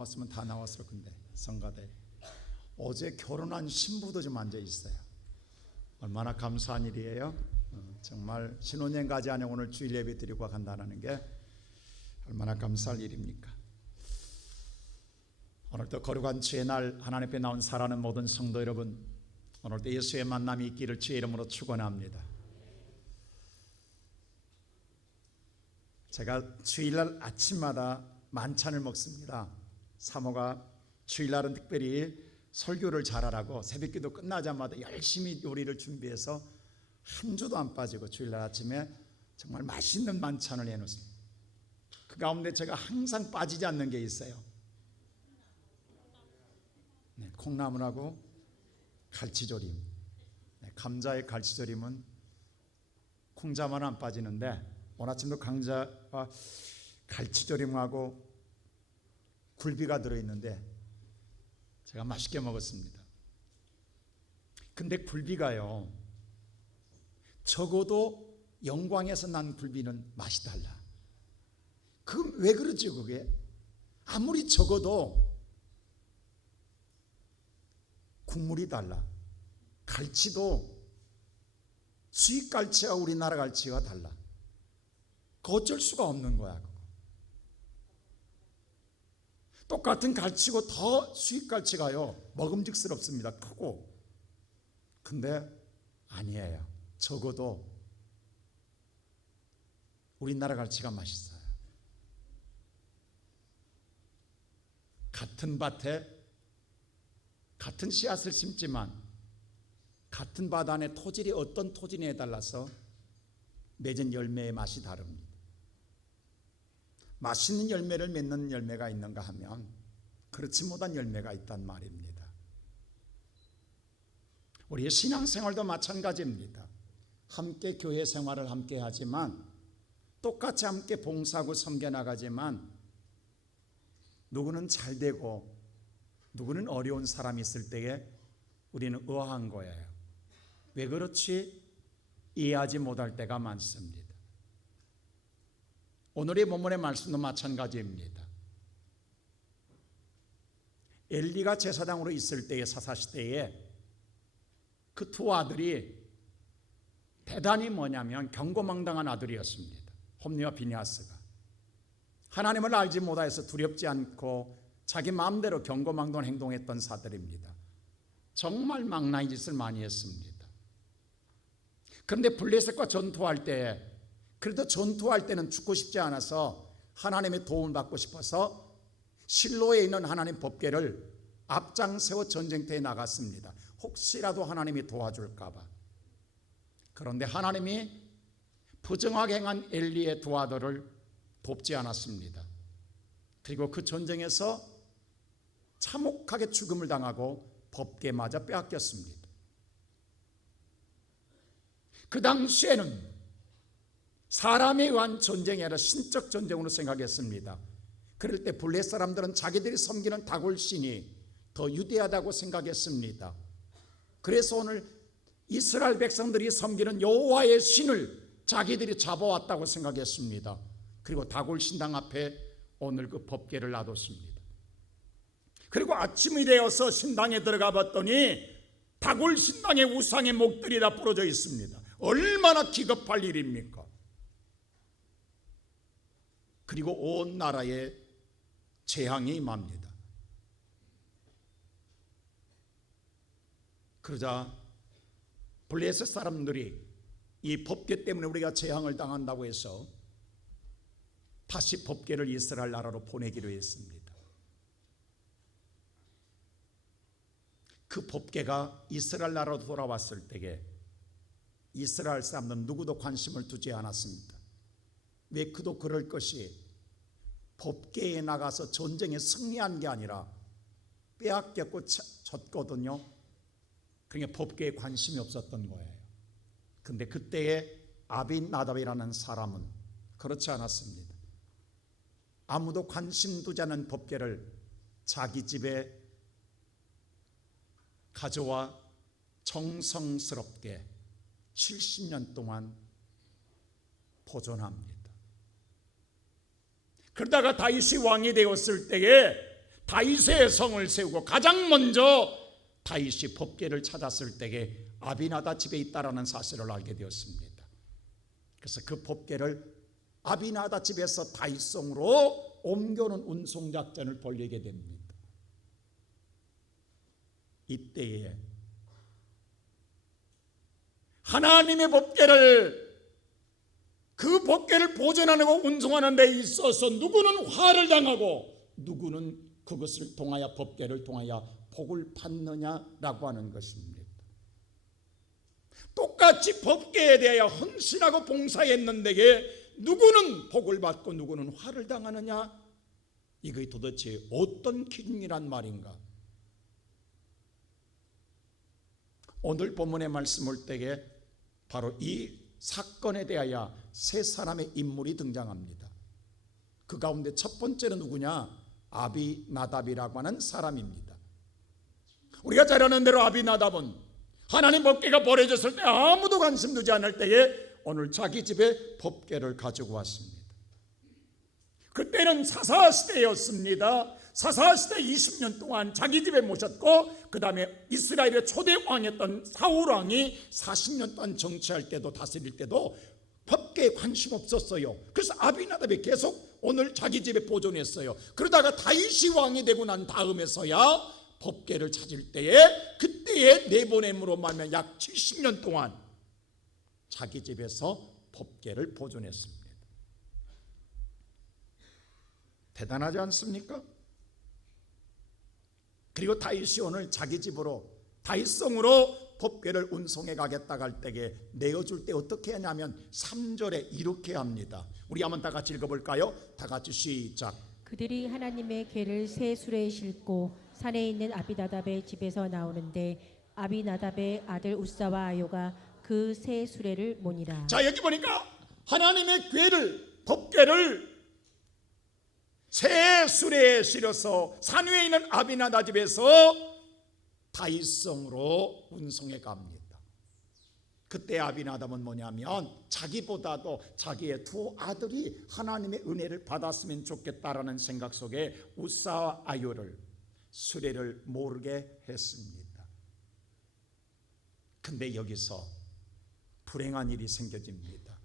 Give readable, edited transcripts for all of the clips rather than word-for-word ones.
왔으면 다 나왔을 건데 성가대 어제 결혼한 신부도 좀 앉아 있어요. 얼마나 감사한 일이에요. 정말 신혼여행 가지 않아 오늘 주일 예배 드리고 간다는 게 얼마나 감사할 일입니까? 오늘도 거룩한 주의 날 하나님 앞에 나온 사랑하는 모든 성도 여러분, 오늘도 예수의 만남이 있기를 주의 이름으로 축원합니다. 제가 주일날 아침마다 만찬을 먹습니다. 사모가 주일날은 특별히 설교를 잘하라고 새벽기도 끝나자마자 열심히 요리를 준비해서 한 주도 안 빠지고 주일날 아침에 정말 맛있는 만찬을 해놓습니다. 그 가운데 제가 항상 빠지지 않는 게 있어요. 콩나물하고 갈치조림. 감자의 갈치조림은 콩자만 안 빠지는데 오늘 아침도 감자와 갈치조림하고 굴비가 들어있는데 제가 맛있게 먹었습니다. 근데 굴비가요, 적어도 영광에서 난 굴비는 맛이 달라. 그건 왜 그러지? 그게 아무리 적어도 국물이 달라. 갈치도 수입 갈치와 우리나라 갈치가 달라. 그 어쩔 수가 없는 거야. 똑같은 갈치고 더 수입 갈치가요 먹음직스럽습니다. 크고. 근데 아니에요. 적어도 우리나라 갈치가 맛있어요. 같은 밭에 같은 씨앗을 심지만 같은 밭 안에 토질이 어떤 토질에 달라서 맺은 열매의 맛이 다릅니다. 맛있는 열매를 맺는 열매가 있는가 하면 그렇지 못한 열매가 있단 말입니다. 우리의 신앙생활도 마찬가지입니다. 함께 교회 생활을 함께 하지만 똑같이 함께 봉사하고 섬겨나가지만 누구는 잘 되고 누구는 어려운 사람이 있을 때에 우리는 의아한 거예요. 왜 그렇지? 이해하지 못할 때가 많습니다. 오늘의 본문의 말씀도 마찬가지입니다. 엘리가 제사장으로 있을 때의 사사시대에 그 두 아들이 대단히 뭐냐면 경고망당한 아들이었습니다. 홈리와 비니하스가 하나님을 알지 못해서 두렵지 않고 자기 마음대로 경고망동한 행동했던 사들입니다. 정말 망나니 짓을 많이 했습니다. 그런데 블레셋과 전투할 때 그래도 전투할 때는 죽고 싶지 않아서 하나님의 도움을 받고 싶어서 실로에 있는 하나님 법궤를 앞장세워 전쟁터에 나갔습니다. 혹시라도 하나님이 도와줄까 봐. 그런데 하나님이 부정하게 행한 엘리의 두 아들을 돕지 않았습니다. 그리고 그 전쟁에서 참혹하게 죽음을 당하고 법궤마저 빼앗겼습니다. 그 당시에는 사람에 의한 전쟁이 아니라 신적 전쟁으로 생각했습니다. 그럴 때 블레셋 사람들은 자기들이 섬기는 다골신이 더 유대하다고 생각했습니다. 그래서 오늘 이스라엘 백성들이 섬기는 여호와의 신을 자기들이 잡아왔다고 생각했습니다. 그리고 다골신당 앞에 오늘 그 법궤를 놔뒀습니다. 그리고 아침이 되어서 신당에 들어가 봤더니 다골신당의 우상의 목들이 다 부러져 있습니다. 얼마나 기겁할 일입니까? 그리고 온 나라에 재앙이 임합니다. 그러자 블레셋 사람들이 이 법궤 때문에 우리가 재앙을 당한다고 해서 다시 법궤를 이스라엘 나라로 보내기로 했습니다. 그 법궤가 이스라엘 나라로 돌아왔을 때에 이스라엘 사람들은 누구도 관심을 두지 않았습니다. 왜 그도 그럴 것이 법궤에 나가서 전쟁에 승리한 게 아니라 빼앗겼고 졌거든요. 그러니까 법궤에 관심이 없었던 거예요. 근데 그때의 아빈나답이라는 사람은 그렇지 않았습니다. 아무도 관심 두지 않은 법궤를 자기 집에 가져와 정성스럽게 70년 동안 보존합니다. 그러다가 다윗이 왕이 되었을 때에 다윗의 성을 세우고 가장 먼저 다윗이 법궤를 찾았을 때에 아비나답 집에 있다라는 사실을 알게 되었습니다. 그래서 그 법궤를 아비나답 집에서 다윗성으로 옮겨오는 운송작전을 벌이게 됩니다. 이때에 하나님의 법궤를, 그 법궤를 보존하고 운송하는 데 있어서 누구는 화를 당하고 누구는 그것을 통하여, 법궤를 통하여 복을 받느냐라고 하는 것입니다. 똑같이 법궤에 대하여 헌신하고 봉사했는데 누구는 복을 받고 누구는 화를 당하느냐? 이게 도대체 어떤 기준이란 말인가? 오늘 본문의 말씀을 때에 바로 이 사건에 대하여 세 사람의 인물이 등장합니다. 그 가운데 첫 번째는 누구냐? 아비나답이라고 하는 사람입니다. 우리가 잘 아는 대로 아비나답은 하나님 법궤가 버려졌을 때 아무도 관심 두지 않을 때에 오늘 자기 집에 법궤를 가지고 왔습니다. 그때는 사사시대였습니다. 사사시대 20년 동안 자기 집에 모셨고, 그 다음에 이스라엘의 초대 왕이었던 사울왕이 40년 동안 정치할 때도, 다스릴 때도 법궤에 관심 없었어요. 그래서 아비나답이 계속 오늘 자기 집에 보존했어요. 그러다가 다윗이 왕이 되고 난 다음에서야 법궤를 찾을 때에, 그때의 내보냄으로 말하면 약 70년 동안 자기 집에서 법궤를 보존했습니다. 대단하지 않습니까? 그리고 다윗이 오늘 자기 집으로, 다윗성으로 법궤를 운송해 가겠다고 할 때에 내어줄 때 어떻게 하냐면 3절에 이렇게 합니다. 우리 한번 다 같이 읽어볼까요? 다 같이 시작. 그들이 하나님의 궤를 새 수레에 싣고 산에 있는 아비나답의 집에서 나오는데 아비나답의 아들 우사와 아요가 그 새 수레를 모니라. 자, 여기 보니까 하나님의 궤를, 법궤를 새 수레에 실어서 산 위에 있는 아비나답 집에서 다윗성으로 운송해 갑니다. 그때 아비나답은 뭐냐면 자기보다도 자기의 두 아들이 하나님의 은혜를 받았으면 좋겠다라는 생각 속에 우사와 아요를, 수레를 모르게 했습니다. 근데 여기서 불행한 일이 생겨집니다.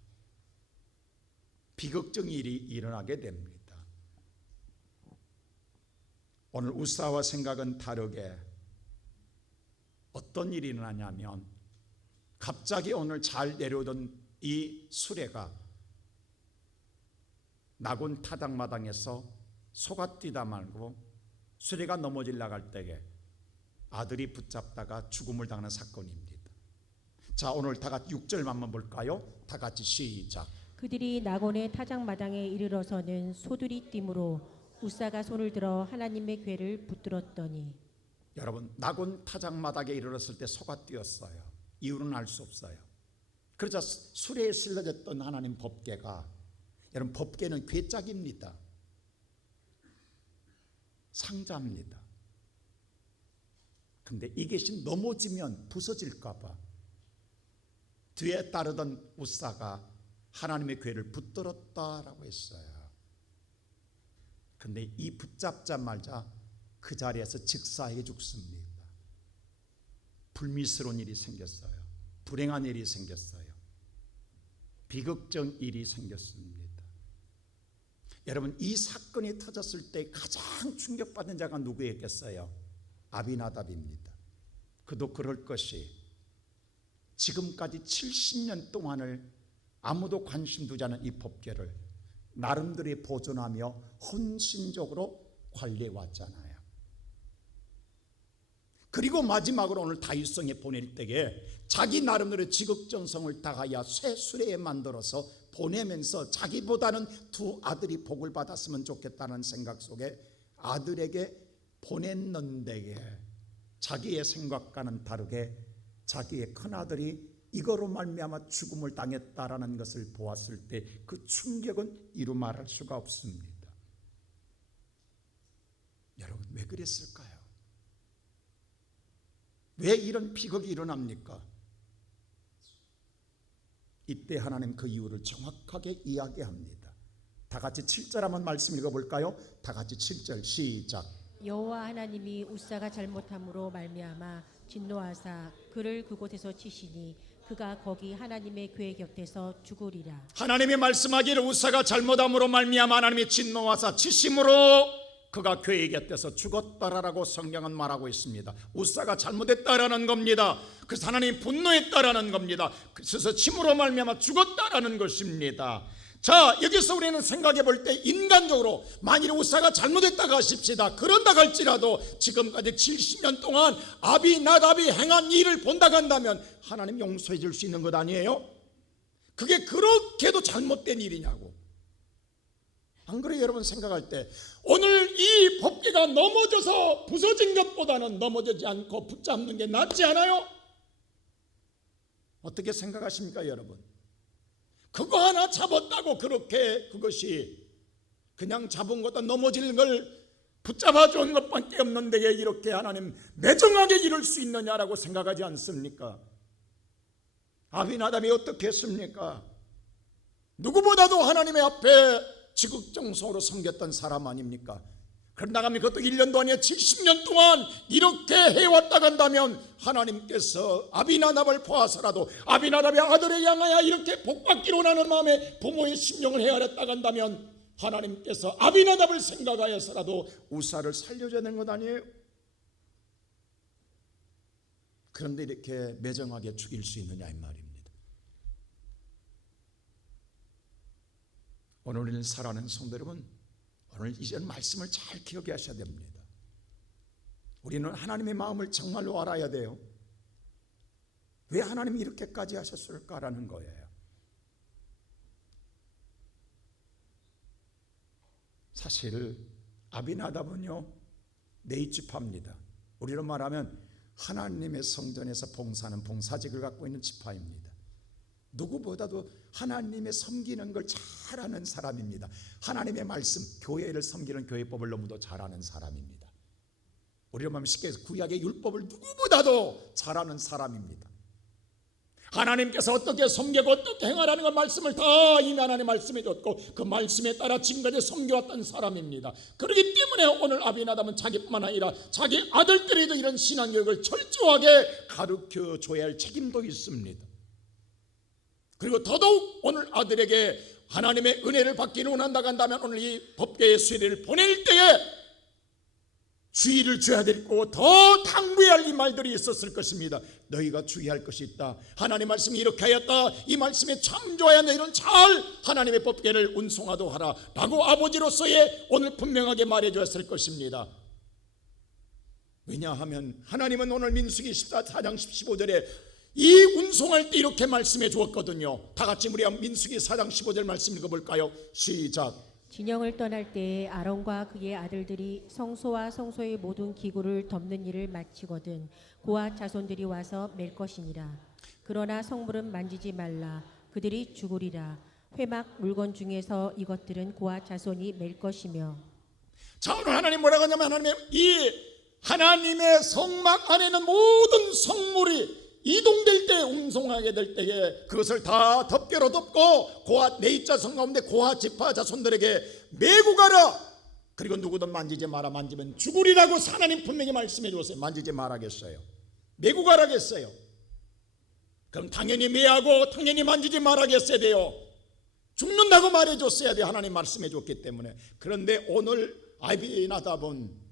비극적인 일이 일어나게 됩니다. 오늘 우사와 생각은 다르게 어떤 일이 일어나냐면, 갑자기 오늘 잘 내려오던 이 수레가 나군 타작마당에서 소가 뛰다 말고 수레가 넘어질라 갈 때에 아들이 붙잡다가 죽음을 당하는 사건입니다. 자, 오늘 다 같이 6절만 한번 볼까요? 다 같이 시작. 그들이 나곤의 타작마당에 이르러서는 소들이 뛰므로 우사가 손을 들어 하나님의 궤를 붙들었더니. 여러분, 나곤 타작마당에 이르렀을 때 소가 뛰었어요. 이유는 알 수 없어요. 그러자 수레에 실려졌던 하나님 법궤가, 여러분 법궤는 궤짝입니다. 상자입니다. 근데 이것이 넘어지면 부서질까 봐 뒤에 따르던 우사가 하나님의 궤를 붙들었다라고 했어요. 근데 이 붙잡자마자 그 자리에서 즉사하게 죽습니다. 불미스러운 일이 생겼어요. 불행한 일이 생겼어요. 비극적 일이 생겼습니다. 여러분, 이 사건이 터졌을 때 가장 충격받은 자가 누구였겠어요? 아비나답입니다. 그도 그럴 것이, 지금까지 70년 동안을 아무도 관심 두지 않은 이 법궤를 나름대로 보존하며 헌신적으로 관리해 왔잖아요. 그리고 마지막으로 오늘 다윗성에 보낼 때에 자기 나름대로 지극정성을 다하여 새 수레에 만들어서 보내면서 자기보다는 두 아들이 복을 받았으면 좋겠다는 생각 속에 아들에게 보냈는데, 자기의 생각과는 다르게 자기의 큰아들이 이거로 말미암아 죽음을 당했다라는 것을 보았을 때 그 충격은 이루 말할 수가 없습니다. 여러분, 왜 그랬을까요? 왜 이런 비극이 일어납니까? 이때 하나님 그 이유를 정확하게 이야기합니다. 다 같이 7절 한번 말씀 읽어볼까요? 다 같이 7절 시작. 여호와 하나님이 우사가 잘못함으로 말미암아 진노하사 그를 그곳에서 치시니 그가 거기 하나님의 궤 곁에서 죽으리라. 하나님이 말씀하기를 우사가 잘못함으로 말미암아 하나님이 진노하사 치심으로 그가 궤의 곁에서 죽었다라고 성경은 말하고 있습니다. 우사가 잘못했다라는 겁니다. 그래서 하나님이 분노했다라는 겁니다. 그래서 침으로 말미암아 죽었다라는 것입니다. 자, 여기서 우리는 생각해 볼 때 인간적으로 만일 우사가 잘못했다고 하십시다. 그런다 할지라도 지금까지 70년 동안 아비나답이 행한 일을 본다고 한다면 하나님 용서해 줄 수 있는 것 아니에요? 그게 그렇게도 잘못된 일이냐고. 안 그래요? 여러분 생각할 때 오늘 이 법궤가 넘어져서 부서진 것보다는 넘어지지 않고 붙잡는 게 낫지 않아요? 어떻게 생각하십니까 여러분? 그거 하나 잡았다고 그렇게 그것이 그냥 잡은 것도 넘어지는 걸 붙잡아 준 것밖에 없는데 이렇게 하나님 매정하게 이룰 수 있느냐라고 생각하지 않습니까? 아비나답이 어떻게 했습니까? 누구보다도 하나님의 앞에 지극정성으로 섬겼던 사람 아닙니까? 그런다 하면 그것도 1년도 아니라 70년 동안 이렇게 해왔다 한다면 하나님께서 아비나답을 보아서라도 아비나답의 아들을 향하여 이렇게 복받기로 하는 마음에 부모의 심령을 헤아렸다 한다면 하나님께서 아비나답을 생각하여서라도 우사를 살려줘야 되는 것 아니에요? 그런데 이렇게 매정하게 죽일 수 있느냐 이 말입니다. 오늘 우리는 살아가는 성도 여러분, 오늘 이전 말씀을 잘 기억해 하셔야 됩니다. 우리는 하나님의 마음을 정말로 알아야 돼요. 왜 하나님이 이렇게까지 하셨을까라는 거예요. 사실 아비나답은요 네이지파입니다. 우리로 말하면 하나님의 성전에서 봉사하는 봉사직을 갖고 있는 지파입니다. 누구보다도 하나님의 섬기는 걸 잘하는 사람입니다. 하나님의 말씀, 교회를 섬기는 교회법을 너무도 잘하는 사람입니다. 우리로 말하면 쉽게 해서 구약의 율법을 누구보다도 잘하는 사람입니다. 하나님께서 어떻게 섬기고 어떻게 행하라는 그 말씀을 다 이미 하나님 말씀해 줬고 그 말씀에 따라 지금까지 섬겨왔던 사람입니다. 그렇기 때문에 오늘 아비나답은 자기뿐만 아니라 자기 아들들에도 이런 신앙교육을 철저하게 가르쳐 줘야 할 책임도 있습니다. 그리고 더더욱 오늘 아들에게 하나님의 은혜를 받기를 원한다고 한다면 오늘 이 법궤의 수혜를 보낼 때에 주의를 줘야 되고 더 당부해야 할 이 말들이 있었을 것입니다. 너희가 주의할 것이 있다. 하나님 말씀이 이렇게 하였다. 이 말씀에 참조해야 너희는 잘 하나님의 법궤를 운송하도록 하라 라고 아버지로서의 오늘 분명하게 말해주었을 것입니다. 왜냐하면 하나님은 오늘 민수기 14장 15절에 이 운송할 때 이렇게 말씀해 주었거든요. 다 같이 우리 민수기 4장 15절 말씀 읽어볼까요? 시작. 진영을 떠날 때에 아론과 그의 아들들이 성소와 성소의 모든 기구를 덮는 일을 마치거든 고아 자손들이 와서 맬 것이니라. 그러나 성물은 만지지 말라. 그들이 죽으리라. 회막 물건 중에서 이것들은 고아 자손이 맬 것이며. 자, 오늘 하나님 뭐라고 하냐면 하나님의 성막 안에는 모든 성물이 이동될 때 운송하게 될 때에 그것을 다 덮개로 덮고 고아 네이자손 가운데 고아 지파 자손들에게 메고 가라. 그리고 누구든 만지지 마라. 만지면 죽으리라고 하나님 분명히 말씀해 주었어요. 만지지 말라겠어요. 메고 가라겠어요. 그럼 당연히 메하고 당연히 만지지 말아겠어야 돼요. 죽는다고 말해줬어야 돼요. 하나님 말씀해 줬기 때문에. 그런데 오늘 아비나답은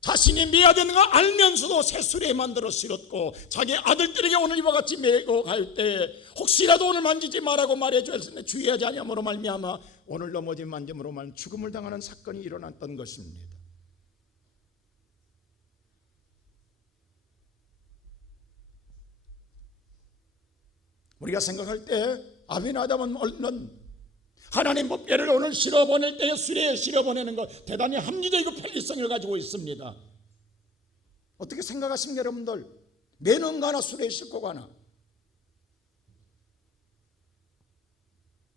자신이 메야 되는 거 알면서도 새수레 만들어 실었고 자기 아들들에게 오늘 이와 같이 메고 갈 때 혹시라도 오늘 만지지 말라고 말해줘야 했는데 주의하지 아니함으로 말미암아 오늘 넘어진 만짐으로 말 죽음을 당하는 사건이 일어났던 것입니다. 우리가 생각할 때 아비나답은 얼른 하나님 법궤를 오늘 실어보낼 때에 수레에 실어보내는 것 대단히 합리적이고 편리성을 가지고 있습니다. 어떻게 생각하십니까 여러분들? 매는 가나 수레에 싣고 가나?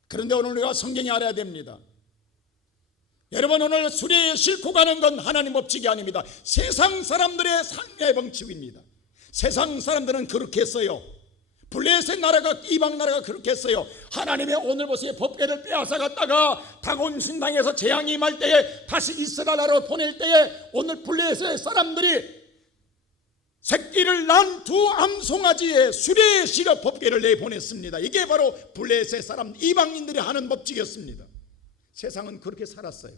그런데 오늘 우리가 성경이 알아야 됩니다. 여러분 오늘 수레에 싣고 가는 건 하나님 법칙이 아닙니다. 세상 사람들의 삶의 법칙입니다. 세상 사람들은 그렇게 했어요. 블레셋 나라가, 이방 나라가 그렇게 했어요. 하나님의 오늘 보세요, 법궤를 빼앗아 갔다가 다곤 신당에서 재앙이 임할 때에 다시 이스라엘 나라로 보낼 때에 오늘 블레셋 사람들이 새끼를 난 두 암송아지에 수레에 실어 법궤를 내보냈습니다. 이게 바로 블레셋 사람, 이방인들이 하는 법칙이었습니다. 세상은 그렇게 살았어요.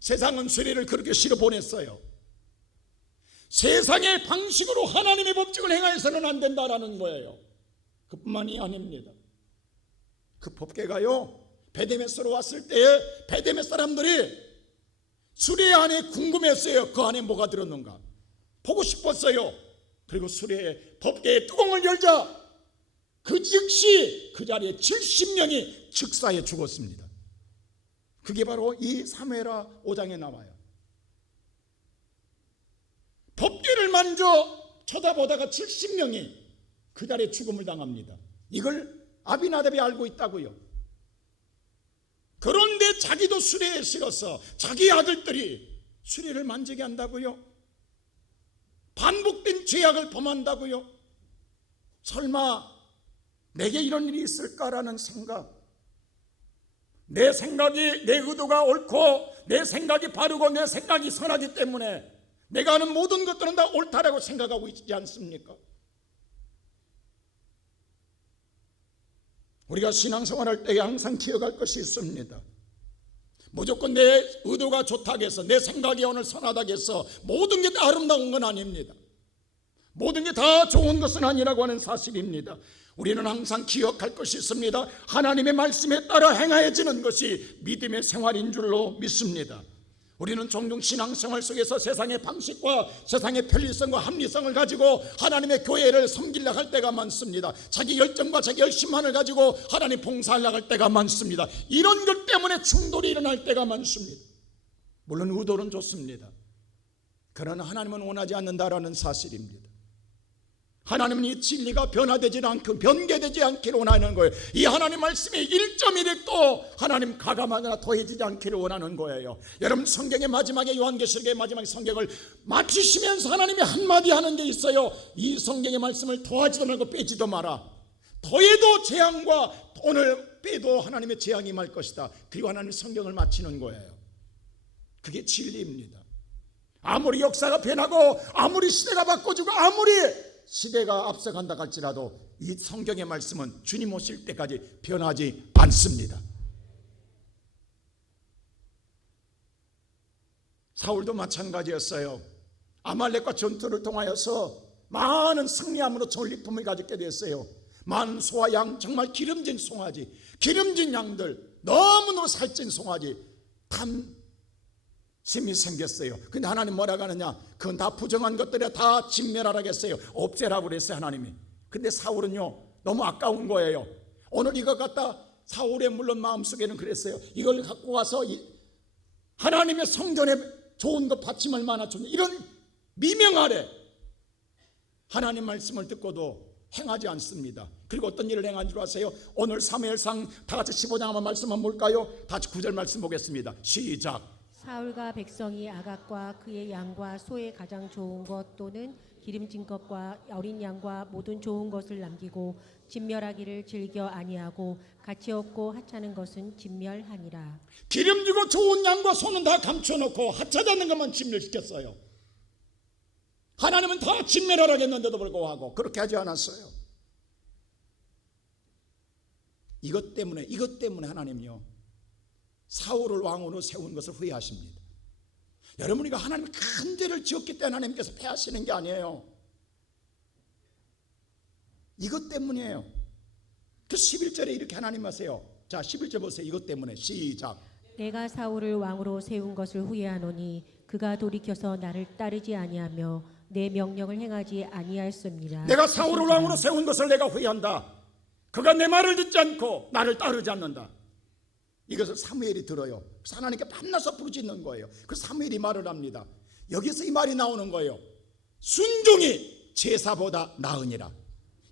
세상은 수레를 그렇게 실어 보냈어요. 세상의 방식으로 하나님의 법칙을 행하여서는 안 된다라는 거예요. 그뿐만이 아닙니다. 그 법궤가요, 베데메스로 왔을 때에 베데메 사람들이 수레 안에 궁금했어요. 그 안에 뭐가 들었는가 보고 싶었어요. 그리고 수레에 법궤의 뚜껑을 열자 그 즉시 그 자리에 70명이 즉사에 죽었습니다. 그게 바로 이 사무엘하 5장에 나와요. 법궤를 만져 쳐다보다가 70명이 그 자리에 죽음을 당합니다. 이걸 아비나답이 알고 있다고요. 그런데 자기도 수레에 실어서 자기 아들들이 수레를 만지게 한다고요? 반복된 죄악을 범한다고요? 설마 내게 이런 일이 있을까라는 생각, 내 생각이, 내 의도가 옳고 내 생각이 바르고 내 생각이 선하기 때문에 내가 하는 모든 것들은 다 옳다라고 생각하고 있지 않습니까? 우리가 신앙생활할 때 항상 기억할 것이 있습니다. 무조건 내 의도가 좋다고 해서, 내 생각이 오늘 선하다고 해서 모든 게 다 아름다운 건 아닙니다. 모든 게 다 좋은 것은 아니라고 하는 사실입니다. 우리는 항상 기억할 것이 있습니다. 하나님의 말씀에 따라 행하여지는 것이 믿음의 생활인 줄로 믿습니다. 우리는 종종 신앙생활 속에서 세상의 방식과 세상의 편리성과 합리성을 가지고 하나님의 교회를 섬기려고 할 때가 많습니다. 자기 열정과 자기 열심만을 가지고 하나님 봉사하려고 할 때가 많습니다. 이런 것 때문에 충돌이 일어날 때가 많습니다. 물론 의도는 좋습니다. 그러나 하나님은 원하지 않는다라는 사실입니다. 하나님은 이 진리가 변화되지 않고 변개되지 않기를 원하는 거예요. 이 하나님 말씀이 1.1획도 하나님 가감하거나 더해지지 않기를 원하는 거예요. 여러분, 성경의 마지막에, 요한계시록의 마지막에 성경을 마치시면서 하나님이 한마디 하는 게 있어요. 이 성경의 말씀을 더하지도 말고 빼지도 마라. 더해도 재앙과 오늘 빼도 하나님의 재앙이 임할 것이다. 그리고 하나님 성경을 마치는 거예요. 그게 진리입니다. 아무리 역사가 변하고 아무리 시대가 바꿔지고 아무리 시대가 앞서간다 할지라도 이 성경의 말씀은 주님 오실 때까지 변하지 않습니다. 사울도 마찬가지였어요. 아말렉과 전투를 통하여서 많은 승리함으로 전리품을 가졌게 됐어요. 많은 소와 양, 정말 기름진 송아지, 기름진 양들, 너무너무 살찐 송아지, 탐심이 생겼어요. 근데 하나님 뭐라고 하느냐? 그건 다 부정한 것들이야. 다 진멸하라고 했어요. 없애라고 그랬어요, 하나님이. 근데 사울은요, 너무 아까운 거예요. 오늘 이거 갖다, 사울의 물론 마음속에는 그랬어요. 이걸 갖고 와서 하나님의 성전에 좋은 것 바치면 얼마나 좋냐, 이런 미명 아래 하나님 말씀을 듣고도 행하지 않습니다. 그리고 어떤 일을 행한 줄 아세요? 오늘 사무엘상 다 같이 15장 한번 말씀 한번 볼까요? 다 같이 9절 말씀 보겠습니다. 시작. 사울과 백성이 아각과 그의 양과 소의 가장 좋은 것 또는 기름진 것과 어린 양과 모든 좋은 것을 남기고 진멸하기를 즐겨 아니하고 가치 없고 하찮은 것은 진멸하니라. 기름지고 좋은 양과 소는 다 감춰놓고 하찮지 않는 것만 진멸시켰어요. 하나님은 다 진멸하라고 했는데도 불구하고 그렇게 하지 않았어요. 이것 때문에 하나님이요, 사울을 왕으로 세운 것을 후회하십니다. 여러분, 우리가 하나님 큰 죄를 지었기 때문에 하나님께서 패하시는 게 아니에요. 이것 때문이에요. 그 11절에 이렇게 하나님 하세요. 자, 11절 보세요. 이것 때문에 시작. 내가 사울을 왕으로 세운 것을 후회하노니 그가 돌이켜서 나를 따르지 아니하며 내 명령을 행하지 아니하였습니다. 내가 사울을 왕으로 세운 것을 내가 후회한다. 그가 내 말을 듣지 않고 나를 따르지 않는다. 이것을 사무엘이 들어요. 그래서 하나님께 밤낮 부르짖는 거예요. 그래서 사무엘이 말을 합니다. 여기서 이 말이 나오는 거예요. 순종이 제사보다 나으니라.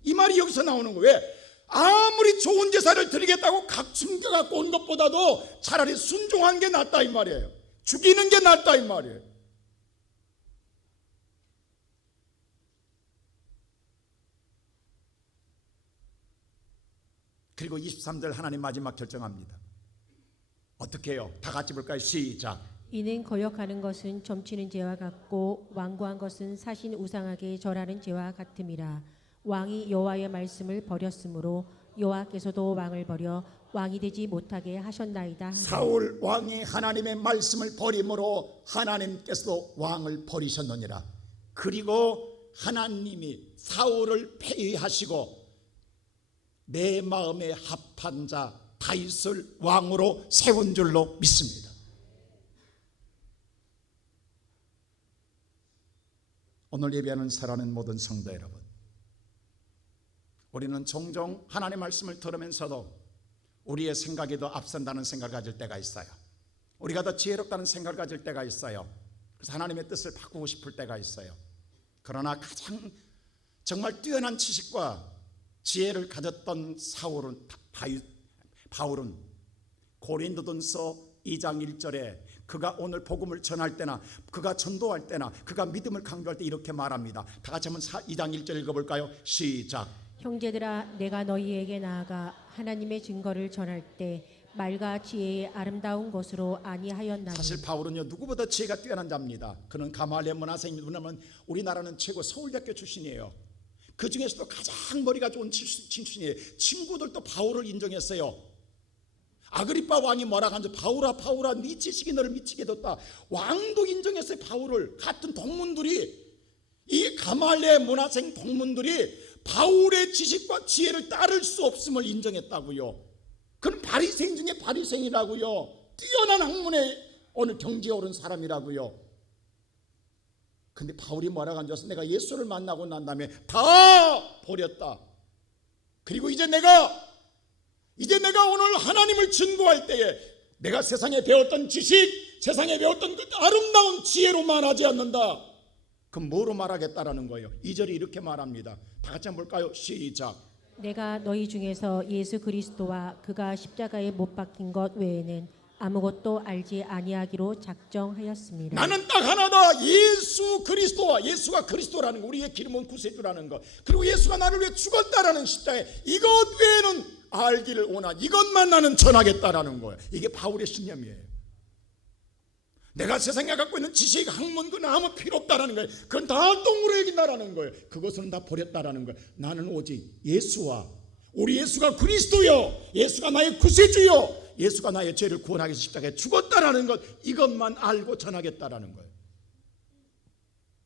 이 말이 여기서 나오는 거예요. 왜? 아무리 좋은 제사를 드리겠다고 각 숨겨갖고 온 것보다도 차라리 순종한 게 낫다 이 말이에요. 죽이는 게 낫다 이 말이에요. 그리고 23절 하나님 마지막 결정합니다. 어떻게 해요? 다 같이 볼까요? 시작. 이는 거역하는 것은 점치는 죄와 같고 완고한 것은 사신 우상에게 절하는 죄와 같음이라. 왕이 여호와의 말씀을 버렸으므로 여호와께서도 왕을 버려 왕이 되지 못하게 하셨나이다. 사울 왕이 하나님의 말씀을 버림으로 하나님께서도 왕을 버리셨느니라. 그리고 하나님이 사울을 폐위하시고 내 마음에 합한 자 다윗을 왕으로 세운 줄로 믿습니다. 오늘 예배하는 사랑하는 모든 성도 여러분, 우리는 종종 하나님의 말씀을 들으면서도 우리의 생각이 더 앞선다는 생각을 가질 때가 있어요. 우리가 더 지혜롭다는 생각을 가질 때가 있어요. 그래서 하나님의 뜻을 바꾸고 싶을 때가 있어요. 그러나 가장 정말 뛰어난 지식과 지혜를 가졌던 바울은 고린도전서 2장 1절에 그가 오늘 복음을 전할 때나 그가 전도할 때나 그가 믿음을 강조할 때 이렇게 말합니다. 다 같이 한번 2장 1절 읽어볼까요? 시작. 형제들아, 내가 너희에게 나아가 하나님의 증거를 전할 때 말과 지혜의 아름다운 것으로 아니하였나니. 사실 바울은요 누구보다 지혜가 뛰어난 자입니다. 그는 가말리엘 문화생입니다. 왜냐하면 우리나라는 최고 서울대학교 출신이에요. 그 중에서도 가장 머리가 좋은 출신이에요. 친구들도 바울을 인정했어요. 아그리빠 왕이 뭐라고 하는지 바울아 네 지식이 너를 미치게 뒀다. 왕도 인정했어요. 바울을. 같은 동문들이, 이 가말리엘 문화생 동문들이 바울의 지식과 지혜를 따를 수 없음을 인정했다고요. 그는 바리새인 중에 바리새인이라고요. 뛰어난 학문에 오늘 경지에 오른 사람이라고요. 근데 바울이 뭐라고 앉아서 내가 예수를 만나고 난 다음에 다 버렸다. 그리고 이제 내가 오늘 하나님을 증거할 때에 내가 세상에 배웠던 지식, 세상에 배웠던 그 아름다운 지혜로만 하지 않는다. 그럼 뭐로 말하겠다라는 거예요? 2절이 이렇게 말합니다. 다 같이 한번 볼까요? 시작. 내가 너희 중에서 예수 그리스도와 그가 십자가에 못 박힌 것 외에는 아무것도 알지 아니하기로 작정하였습니다. 나는 딱 하나다. 예수 그리스도와, 예수가 그리스도라는 거, 우리의 기름은 구세주라는 거, 그리고 예수가 나를 위해 죽었다라는 십자가에 이것 외에는 알기를 원하, 이것만 나는 전하겠다라는 거예요. 이게 바울의 신념이에요. 내가 세상에 갖고 있는 지식, 학문, 그건 아무 필요 없다라는 거예요. 그건 다 똥으로 여긴다라는 거예요. 그것은 다 버렸다라는 거예요. 나는 오직 예수와, 우리 예수가 그리스도요, 예수가 나의 구세주요, 예수가 나의 죄를 구원하기 위해서 십자가에 죽었다라는 것, 이것만 알고 전하겠다라는 거예요.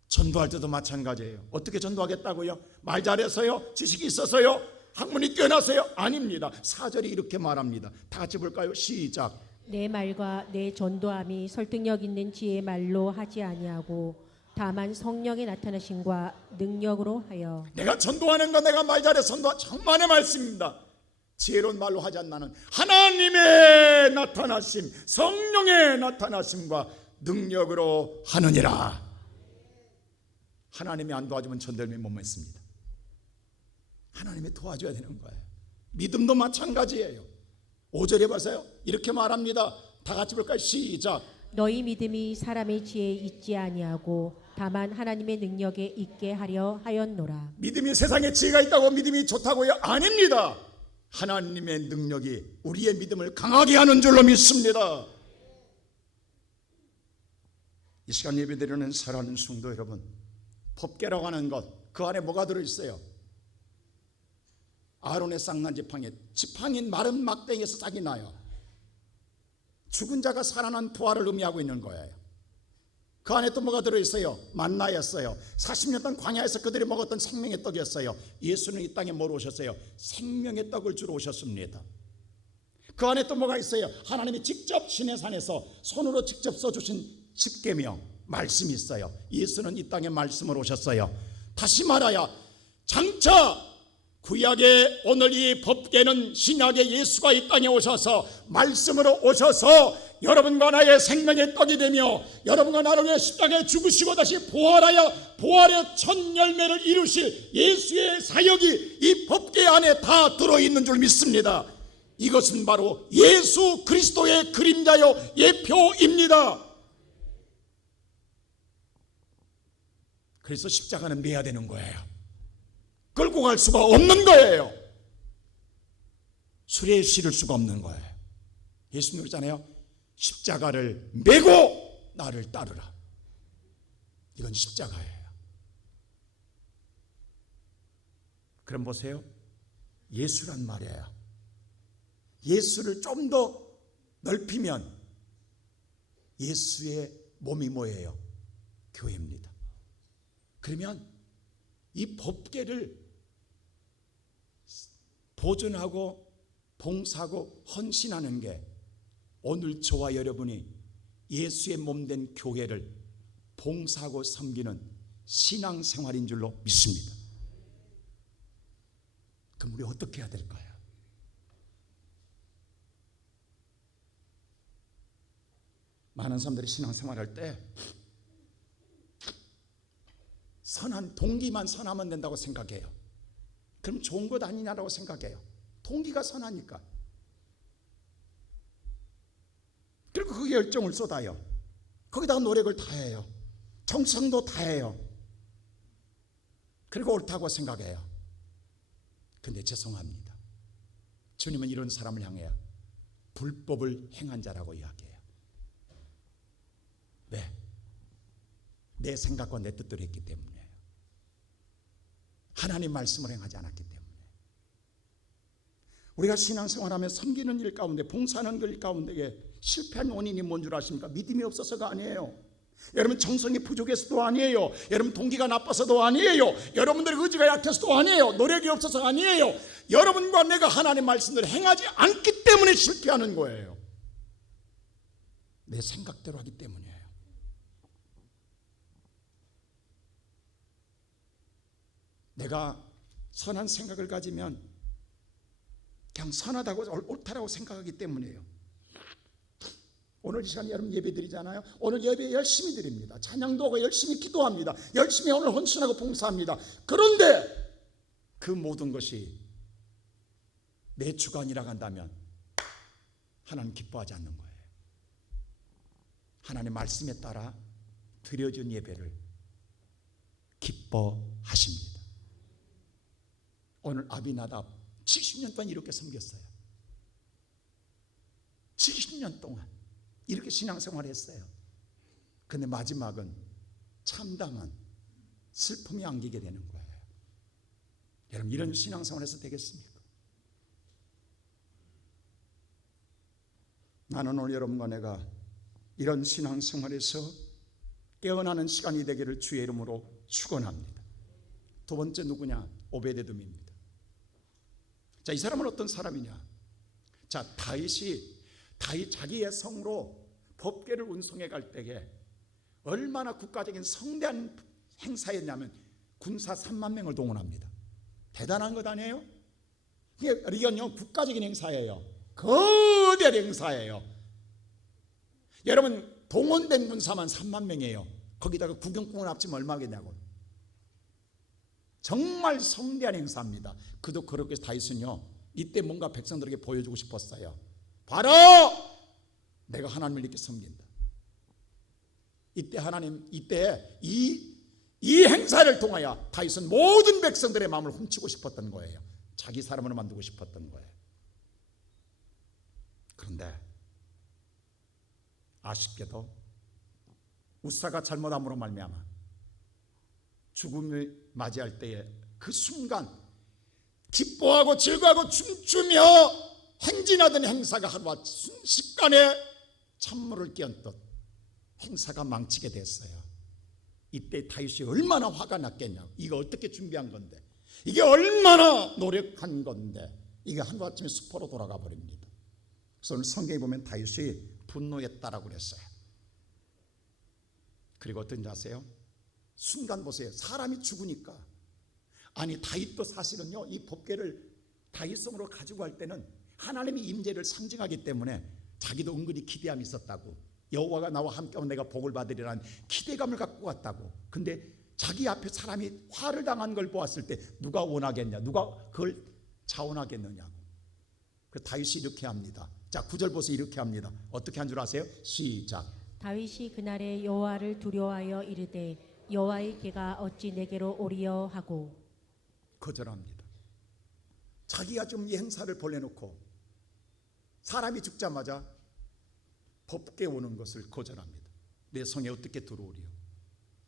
전도할 때도 마찬가지예요. 어떻게 전도하겠다고요? 말 잘해서요? 지식이 있어서요? 학문이 뛰어나서요? 아닙니다. 4절이 이렇게 말합니다. 다 같이 볼까요? 시작. 내 말과 내 전도함이 설득력 있는 지혜의 말로 하지 아니하고 다만 성령의 나타나심과 능력으로 하여. 내가 전도하는 거, 내가 말 잘해 전도, 천만의 말씀입니다. 지혜로운 말로 하지 않나는 하나님의 나타나심, 성령의 나타나심과 능력으로 하느니라. 하나님이 안 도와주면 전도를 못 믿습니다. 하나님이 도와줘야 되는 거예요. 믿음도 마찬가지예요. 5절에 보세요. 이렇게 말합니다. 다 같이 볼까요? 시작. 너희 믿음이 사람의 지혜에 있지 아니하고 다만 하나님의 능력에 있게 하려 하였노라. 믿음이 세상에 지혜가 있다고 믿음이 좋다고요? 아닙니다. 하나님의 능력이 우리의 믿음을 강하게 하는 줄로 믿습니다. 이 시간 예배드리는 사랑하는 성도 여러분, 법궤라고 하는 것, 그 안에 뭐가 들어있어요? 아론의 쌍난 지팡인 마른 막대기에서 싹이 나요. 죽은 자가 살아난 부활을 의미하고 있는 거예요. 그 안에 또 뭐가 들어있어요? 만나였어요. 40년 동안 광야에서 그들이 먹었던 생명의 떡이었어요. 예수는 이 땅에 뭐로 오셨어요? 생명의 떡을 주러 오셨습니다. 그 안에 또 뭐가 있어요? 하나님이 직접 시내산에서 손으로 직접 써주신 십계명, 말씀이 있어요. 예수는 이 땅에 말씀으로 오셨어요. 다시 말하여 장차 구약의 오늘 이 법궤는 신약의 예수가 이 땅에 오셔서 말씀으로 오셔서 여러분과 나의 생명의 떡이 되며 여러분과 나를 위해 십자가에 죽으시고 다시 부활하여 부활의 첫 열매를 이루실 예수의 사역이 이 법궤 안에 다 들어있는 줄 믿습니다. 이것은 바로 예수 그리스도의 그림자요 예표입니다. 그래서 십자가는 매야 되는 거예요. 끌고 갈 수가 없는 거예요. 수레에 실을 수가 없는 거예요. 예수님 그러잖아요. 십자가를 메고 나를 따르라. 이건 십자가예요. 그럼 보세요. 예수란 말이에요. 예수를 좀 더 넓히면 예수의 몸이 뭐예요? 교회입니다. 그러면 이 법궤를 보존하고 봉사하고 헌신하는 게 오늘 저와 여러분이 예수의 몸된 교회를 봉사하고 섬기는 신앙생활인 줄로 믿습니다. 그럼 우리 어떻게 해야 될까요? 많은 사람들이 신앙생활할 때 선한 동기만 선하면 된다고 생각해요. 그럼 좋은 것 아니냐라고 생각해요. 동기가 선하니까. 그리고 그 열정을 쏟아요. 거기다가 노력을 다해요. 정성도 다해요. 그리고 옳다고 생각해요. 근데 죄송합니다. 주님은 이런 사람을 향해 불법을 행한 자라고 이야기해요. 왜? 내 생각과 내 뜻대로 했기 때문이에요. 하나님 말씀을 행하지 않았기 때문에. 우리가 신앙생활하며 섬기는 일 가운데 봉사하는 일 가운데 실패한 원인이 뭔 줄 아십니까? 믿음이 없어서가 아니에요. 여러분 정성이 부족해서도 아니에요. 여러분 동기가 나빠서도 아니에요. 여러분들의 의지가 약해서도 아니에요. 노력이 없어서 아니에요. 여러분과 내가 하나님 말씀을 행하지 않기 때문에 실패하는 거예요. 내 생각대로 하기 때문이에요. 내가 선한 생각을 가지면 그냥 선하다고 옳다라고 생각하기 때문이에요. 오늘 이 시간 여러분 예배 드리잖아요. 오늘 예배 열심히 드립니다. 찬양도 하고 열심히 기도합니다. 열심히 오늘 헌신하고 봉사합니다. 그런데 그 모든 것이 내 주관이라고 한다면 하나님 기뻐하지 않는 거예요. 하나님의 말씀에 따라 드려진 예배를 기뻐하십니다. 오늘 아비나답 70년 동안 이렇게 섬겼어요. 70년 동안 이렇게 신앙생활을 했어요. 그런데 마지막은 참담한 슬픔이 안기게 되는 거예요. 여러분 이런 신앙생활에서 되겠습니까? 나는 오늘 여러분과 내가 이런 신앙생활에서 깨어나는 시간이 되기를 주의 이름으로 축원합니다. 두 번째 누구냐? 오베데돔입니다. 자, 이 사람은 어떤 사람이냐? 자, 다윗이 자기의 성으로 법궤를 운송해 갈 때에 얼마나 국가적인 성대한 행사였냐면 군사 3만 명을 동원합니다. 대단한 것 아니에요? 이건 국가적인 행사예요. 거대한 행사예요. 여러분 동원된 군사만 3만 명이에요. 거기다가 구경꾼을 합치면 얼마겠냐고. 정말 성대한 행사입니다. 그도 그렇게 다윗은요 이때 뭔가 백성들에게 보여주고 싶었어요. 바로 내가 하나님을 이렇게 섬긴다. 이때 하나님 이 행사를 통하여 다윗은 모든 백성들의 마음을 훔치고 싶었던 거예요. 자기 사람으로 만들고 싶었던 거예요. 그런데 아쉽게도 우사가 잘못함으로 말미암아 죽음을 맞이할 때에 그 순간 기뻐하고 즐거워하고 춤추며 행진하던 행사가 하루와 순식간에 찬물을 끼얹듯 행사가 망치게 됐어요. 이때 다윗이 얼마나 화가 났겠냐고. 이거 어떻게 준비한 건데, 이게 얼마나 노력한 건데, 이게 하루아침에 수포로 돌아가 버립니다. 그래서 오늘 성경에 보면 다윗이 분노했다라고 그랬어요. 그리고 어떤지 아세요? 순간 보세요. 사람이 죽으니까. 아니 다윗도 사실은요 이 법궤를 다윗성으로 가지고 갈 때는 하나님의 임재를 상징하기 때문에 자기도 은근히 기대함이 있었다고. 여호와가 나와 함께하면 내가 복을 받으리라는 기대감을 갖고 갔다고. 근데 자기 앞에 사람이 화를 당한 걸 보았을 때 누가 원하겠냐, 누가 그걸 자원하겠느냐고. 그 다윗이 이렇게 합니다. 자 9절 보세요. 이렇게 합니다. 어떻게 한 줄 아세요? 시작. 다윗이 그날에 여호와를 두려워하여 이르되 여호와의 궤가 어찌 내게로 오리여 하고. 거절합니다. 자기가 좀 이 행사를 벌려놓고 사람이 죽자마자 법궤 오는 것을 거절합니다. 내 성에 어떻게 들어오리요?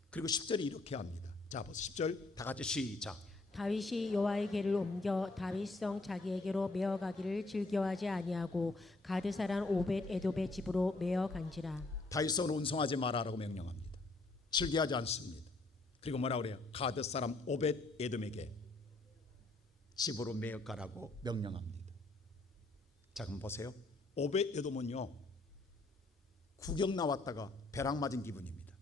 그리고 10절이 이렇게 합니다. 자, 벌써 10절 다 같이 시작. 다윗이 여호와의 궤를 옮겨 다윗성 자기에게로 메어가기를 즐겨하지 아니하고 가드 사람 오벳 에돔의 집으로 메어간지라. 다윗성을 운송하지 마라라고 명령합니다. 즐겨하지 않습니다. 그리고 뭐라 그래요? 가드 사람 오벳 에돔에게 집으로 메어가라고 명령합니다. 자, 그럼 보세요. 오벳 에돔은요, 구경 나왔다가 벼락 맞은 기분입니다.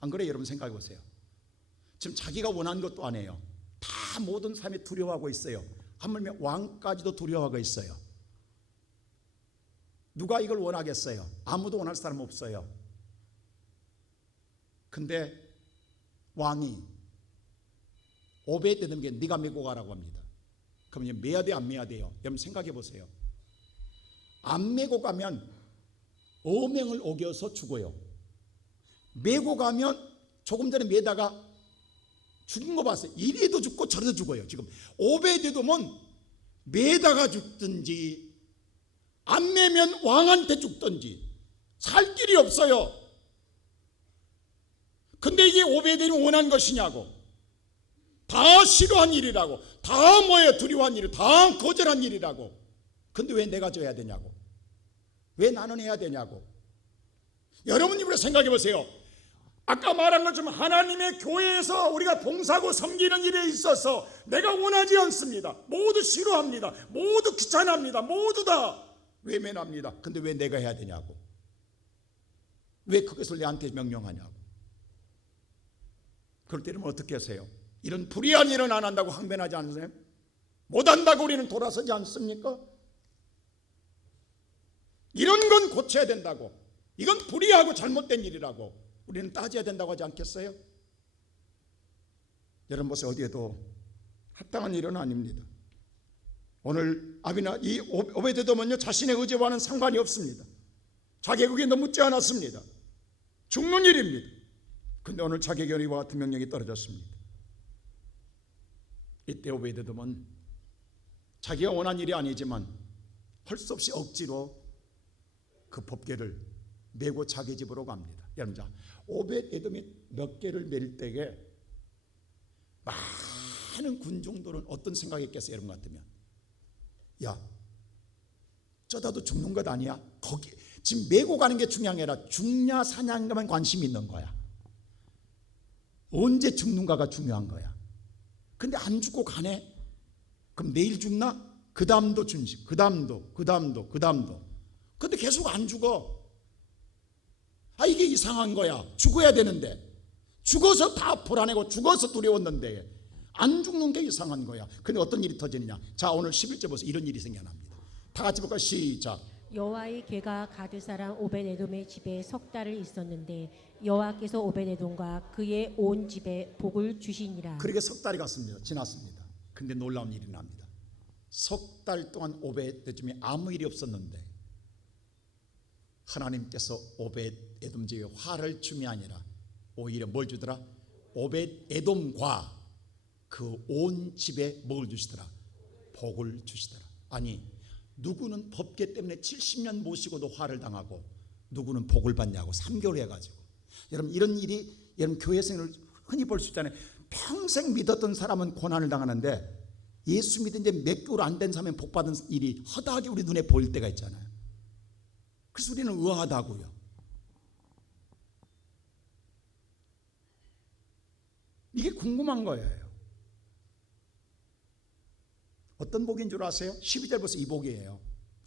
안 그래요? 여러분 생각해 보세요. 지금 자기가 원하는 것도 안 해요. 다 모든 사람이 두려워하고 있어요. 하물며 왕까지도 두려워하고 있어요. 누가 이걸 원하겠어요? 아무도 원할 사람 없어요. 근데 왕이 오벳 에돔에게 네가 메고 가라고 합니다. 그럼 이제 메야 돼, 안 메야 돼요? 여러분 생각해 보세요. 안 메고 가면 어명을 어겨서 죽어요. 메고 가면 조금 전에 메다가 죽인 거 봤어요. 이리도 죽고 저리도 죽어요. 지금 오벳 에돔은 메다가 죽든지 안 메면 왕한테 죽든지 살 길이 없어요. 근데 이게 오벳 에돔이 원한 것이냐고. 다 싫어한 일이라고. 다 뭐예요? 두려워한 일, 다 거절한 일이라고. 근데 왜 내가 져야 되냐고. 왜 나는 해야 되냐고. 여러분이 우리 생각해 보세요. 아까 말한 것처럼 하나님의 교회에서 우리가 봉사하고 섬기는 일에 있어서 내가 원하지 않습니다. 모두 싫어합니다. 모두 귀찮아합니다. 모두 다 외면합니다. 근데 왜 내가 해야 되냐고. 왜 그것을 내한테 명령하냐고. 그럴 때는 어떻게 하세요? 이런 불의한 일은 안 한다고 항변하지 않으세요? 못한다고 우리는 돌아서지 않습니까? 이런 건 고쳐야 된다고. 이건 불의하고 잘못된 일이라고 우리는 따져야 된다고 하지 않겠어요? 여러분 보세요. 어디에도 합당한 일은 아닙니다. 오늘 아비나 이 오벳 에돔은요, 자신의 의지와는 상관이 없습니다. 자기 의견에 너무 묻지 않았습니다. 죽는 일입니다. 근데 오늘 자기 의견과 같은 명령이 떨어졌습니다. 이때 오벳 에돔은 자기가 원한 일이 아니지만 할 수 없이 억지로 그 법궤를 메고 자기 집으로 갑니다. 여러분, 자, 오벳 에돔이 몇 개를 맬 때에 많은 군중들은 어떤 생각이 있겠어요? 여러분 같으면, 야, 저다도 죽는 것 아니야? 거기 지금 메고 가는 게 중요한 게 아니라 죽냐 사냐인가만 관심이 있는 거야. 언제 죽는가가 중요한 거야. 근데 안 죽고 가네? 그럼 내일 죽나? 그 다음도 준식, 그 다음도. 근데 계속 안 죽어. 아, 이게 이상한 거야. 죽어야 되는데, 죽어서 다 불안하고 죽어서 두려웠는데 안 죽는 게 이상한 거야. 근데 어떤 일이 터지느냐. 자, 오늘 11절 보세요. 이런 일이 생겨납니다. 다 같이 볼까요? 시작. 여호와의 궤가 가드 사람 오벳 에돔의 집에 석 달을 있었는데 여호와께서 오벳 에돔과 그의 온 집에 복을 주시니라. 그렇게 석 달이 갔습니다. 지났습니다. 근데 놀라운 일이 납니다. 석 달 동안 오벳 에돔이 아무 일이 없었는데 하나님께서 오벳 에돔 집에 화를 줌이 아니라 오히려 뭘 주더라? 오벳 에돔과 그 온 집에 뭘 주시더라? 복을 주시더라. 아니, 누구는 법궤 때문에 70년 모시고도 화를 당하고 누구는 복을 받냐고 3개월 해가지고. 여러분, 이런 일이 여러분 교회 생활을 흔히 볼 수 있잖아요. 평생 믿었던 사람은 고난을 당하는데 예수 믿은 지 몇 개월 안 된 사람은 복 받은 일이 허다하게 우리 눈에 보일 때가 있잖아요. 그래서 우리는 의아하다고요. 이게 궁금한 거예요. 어떤 복인 줄 아세요? 12절 보세요. 이 복이에요.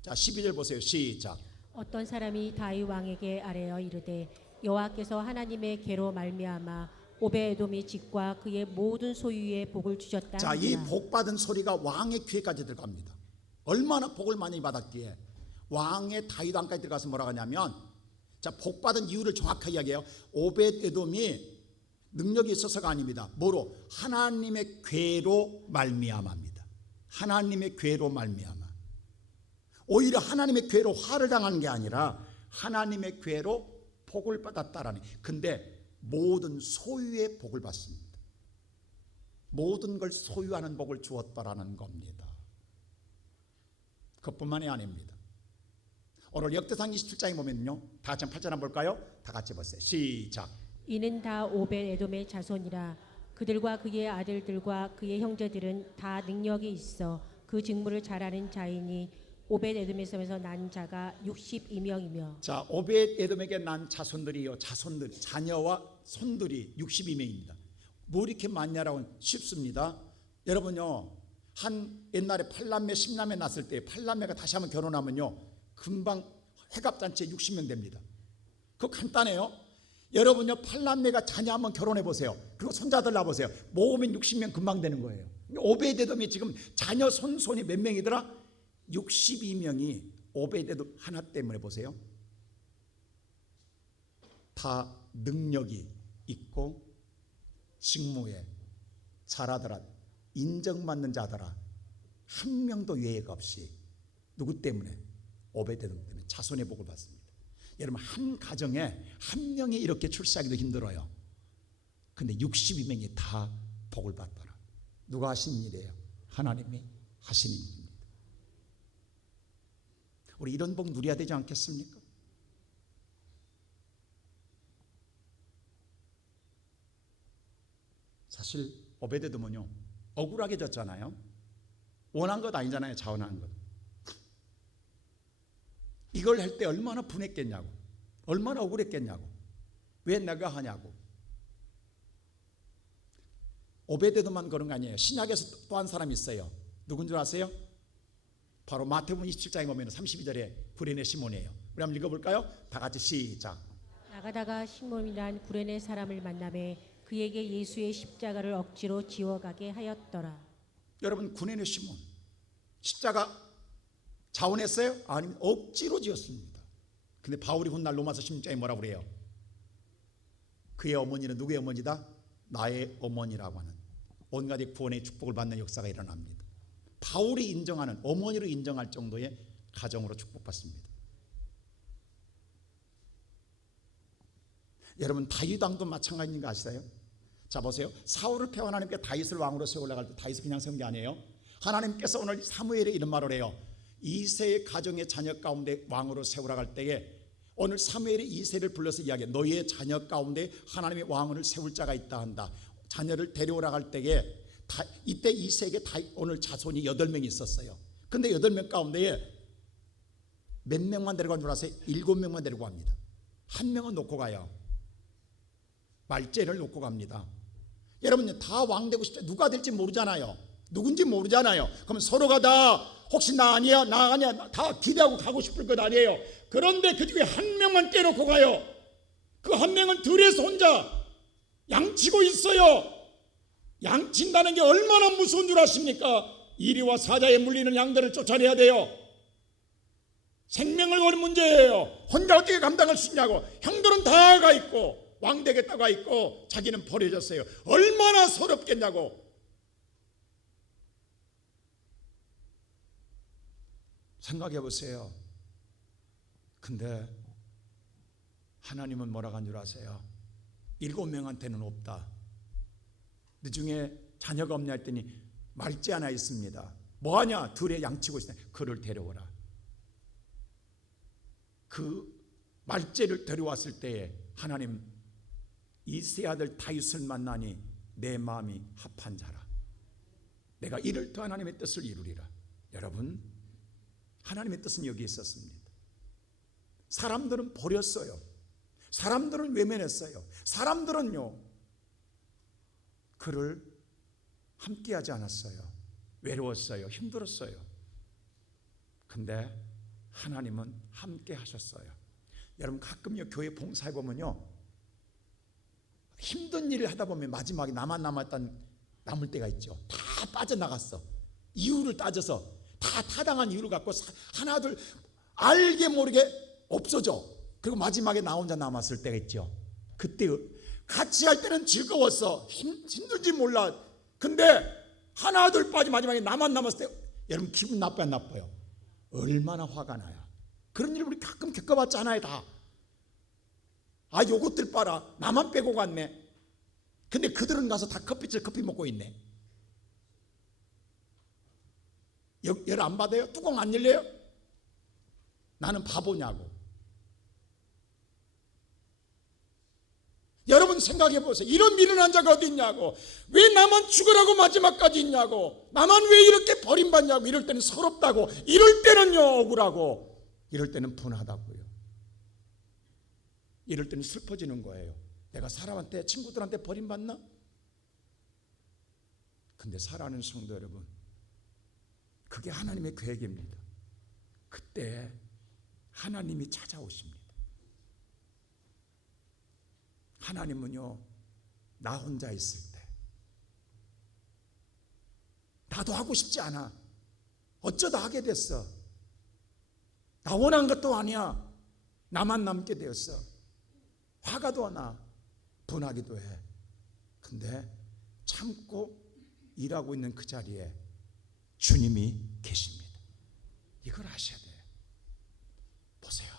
자, 12절 보세요. 시작. 어떤 사람이 다윗 왕에게 아뢰어 이르되 여호와께서 하나님의 궤로 말미암아 오벳 에돔의 집과 그의 모든 소유에 복을 주셨다. 자, 이 복 받은 소리가 왕의 귀에까지 들어갑니다. 얼마나 복을 많이 받았기에 왕의 다윗 왕까지 들어가서 뭐라고 하냐면, 자, 복 받은 이유를 정확하게 이야기해요. 오벳 에돔이 능력이 있어서가 아닙니다. 뭐로? 하나님의 궤로 말미암아입니다. 하나님의 궤로 말미암아. 오히려 하나님의 궤로 화를 당한 게 아니라 하나님의 궤로 복을 받았다라니. 근데 모든 소유의 복을 받습니다. 모든 걸 소유하는 복을 주었다라는 겁니다. 그것뿐만이 아닙니다. 오늘 역대상 27장에 보면요, 다 같이 8절 한번 볼까요? 다 같이 보세요. 시작. 이는 다 오벳에돔의 자손이라. 그들과 그의 아들들과 그의 형제들은 다 능력이 있어 그 직무를 잘하는 자이니 오벳에돔에서 난 자가 62명이며. 자, 오벳에돔에게 난 자손들이요, 자손들, 자녀와 손들이 62명입니다. 뭐 이렇게 많냐라고는 쉽습니다. 여러분요, 한 옛날에 8남매 10남매 낳았을 때 8남매가 다시 한번 결혼하면요, 금방 회갑잔치에 60명 됩니다. 그거 간단해요. 여러분요, 8남매가 자녀 한번 결혼해 보세요. 그리고 손자들 낳아보세요. 모으면 60명 금방 되는 거예요. 오벳에돔이 지금 자녀 손이 몇 명이더라? 62명이 오벳에돔 하나 때문에 보세요. 다 능력이 있고 직무에 잘하더라, 인정받는 자더라, 한 명도 예외가 없이. 누구 때문에? 오벳에돔 때문에 자손의 복을 받습니다. 여러분, 한 가정에 한 명이 이렇게 출세하기도 힘들어요. 근데 62명이 다 복을 받더라. 누가 하신 일이에요? 하나님이 하신 일입니다. 우리 이런 복 누려야 되지 않겠습니까? 사실 오벳에돔은요, 억울하게 졌잖아요. 원한 것 아니잖아요. 자원하는 것. 이걸 할 때 얼마나 분했겠냐고, 얼마나 억울했겠냐고, 왜 내가 하냐고. 오벳에돔만 그런 거 아니에요. 신약에서 또 한 사람이 있어요. 누군 줄 아세요? 바로 마태복음 27장에 보면 32절에 구레네 시몬이에요. 우리 한번 읽어볼까요? 다 같이 시작. 나가다가 시몬이란 구레네 사람을 만나매 그에게 예수의 십자가를 억지로 지워가게 하였더라. 여러분, 구레네 시몬 십자가 자원했어요? 아니면 억지로 지었습니다. 근데 바울이 훗날 로마서 16장에 뭐라고 그래요? 그의 어머니는 누구의 어머니다? 나의 어머니라고 하는 온갖 구원의 축복을 받는 역사가 일어납니다. 바울이 인정하는, 어머니로 인정할 정도의 가정으로 축복받습니다. 여러분, 다윗 왕도 마찬가지인 거 아시나요? 자, 보세요. 사울을 패고 하나님께 다윗을 왕으로 세우려고 할 때 다윗을 그냥 세운 게 아니에요. 하나님께서 오늘 사무엘에 이런 말을 해요. 이새의 가정의 자녀 가운데 왕으로 세우라고 할 때에 오늘 사무엘이 이새를 불러서 이야기해. 너희의 자녀 가운데 하나님의 왕을 세울 자가 있다 한다. 자녀를 데려오라고 할 때에 이때 이새에게 오늘 자손이 8명이 있었어요. 근데 8명 가운데에 몇 명만 데리고 간 줄 아세요? 7명만 데리고 갑니다. 한 명은 놓고 가요. 말제를 놓고 갑니다. 여러분, 다 왕 되고 싶죠. 누가 될지 모르잖아요. 누군지 모르잖아요. 그럼 서로가 다 혹시 나 아니야, 나 아니야, 다 기대하고 가고 싶을 것 아니에요. 그런데 그 중에 한 명만 떼놓고 가요. 그 한 명은 들에서 혼자 양치고 있어요. 양친다는 게 얼마나 무서운 줄 아십니까? 이리와 사자에 물리는 양들을 쫓아내야 돼요. 생명을 거는 문제예요. 혼자 어떻게 감당할 수 있냐고. 형들은 다 가 있고 왕 되겠다고 가 있고 자기는 버려졌어요. 얼마나 서럽겠냐고. 생각해 보세요. 근데 하나님은 뭐라고 한 줄 아세요? 7명한테는 없다. 그 중에 자녀가 없냐 했더니 말째 하나 있습니다. 뭐하냐? 들에 양치고 있어요. 그를 데려오라. 그 말째를 데려왔을 때에 하나님, 이세 아들 다윗을 만나니 내 마음이 합한 자라. 내가 이를 더 하나님의 뜻을 이루리라. 여러분, 하나님의 뜻은 여기 있었습니다. 사람들은 버렸어요. 사람들은 외면했어요. 사람들은요, 그를 함께하지 않았어요. 외로웠어요. 힘들었어요. 근데 하나님은 함께 하셨어요. 여러분, 가끔요 교회 봉사해 보면요, 힘든 일을 하다 보면 마지막에 나만 남을 때가 있죠. 다 빠져나갔어. 이유를 따져서 다 타당한 이유를 갖고 하나둘 알게 모르게 없어져. 그리고 마지막에 나 혼자 남았을 때가 있죠. 그때 같이 할 때는 즐거웠어. 힘들지 몰라. 근데 하나둘 빠지 마지막에 나만 남았을 때 여러분 기분 나빠요, 나빠요? 얼마나 화가 나요. 그런 일 우리 가끔 겪어봤잖아요, 다. 아, 요것들 봐라, 나만 빼고 갔네. 근데 그들은 가서 다 커피 먹고 있네. 열 안 받아요? 뚜껑 안 열려요? 나는 바보냐고. 여러분 생각해 보세요. 이런 미련한 자가 어디 있냐고. 왜 나만 죽으라고 마지막까지 있냐고. 나만 왜 이렇게 버림받냐고. 이럴 때는 서럽다고. 이럴 때는요 억울하고. 이럴 때는 분하다고요. 이럴 때는 슬퍼지는 거예요. 내가 사람한테, 친구들한테 버림받나? 근데 사랑하는 성도 여러분, 그게 하나님의 계획입니다. 그때 하나님이 찾아오십니다. 하나님은요, 나 혼자 있을 때, 나도 하고 싶지 않아. 어쩌다 하게 됐어. 나 원한 것도 아니야. 나만 남게 되었어. 화가 더 나. 분하기도 해. 근데 참고 일하고 있는 그 자리에 주님이 계십니다. 이걸 아셔야 돼요. 보세요.